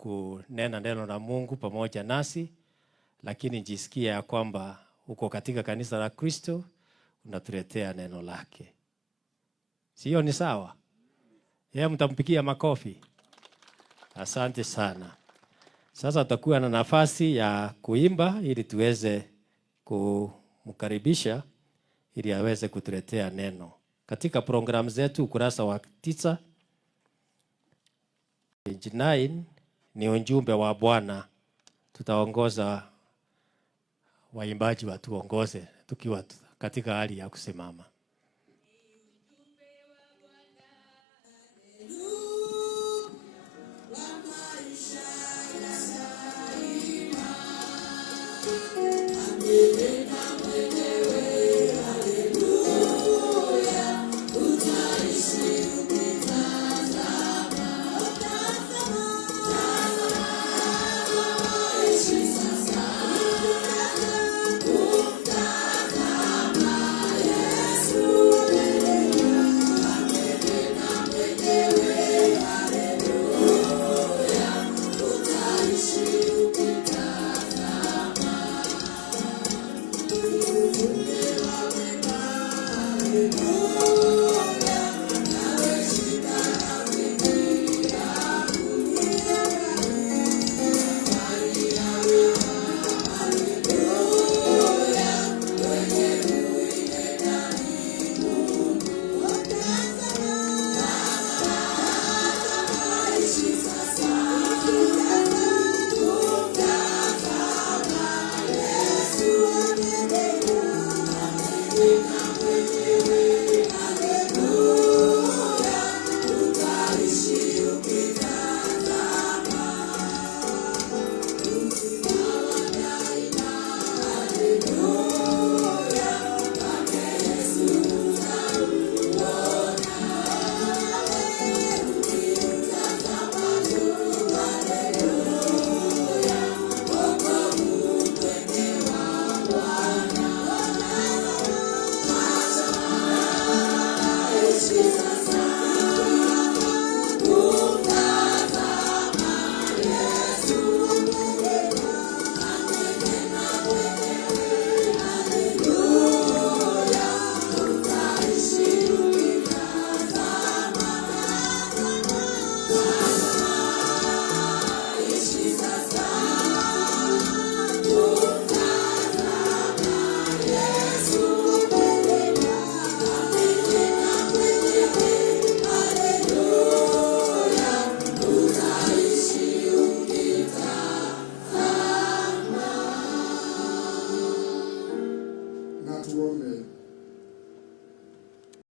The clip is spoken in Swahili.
kunena neno la Mungu pamoja nasi, lakini jisikia ya kwamba uko katika kanisa la Kristo, unatuletea neno lake. Sio ni sawa? Yeye mtampikia makofi. Asante sana. Sasa tutakuwa na nafasi ya kuimba ili tuweze kumkaribisha ili aweze kutuletea neno. Katika programu zetu ukurasa wa 9 page 9 ni ujumbe wa Bwana. Tutaongoza waimbaji watuongoze tukiwa katika hali ya kusimama. Tuombe.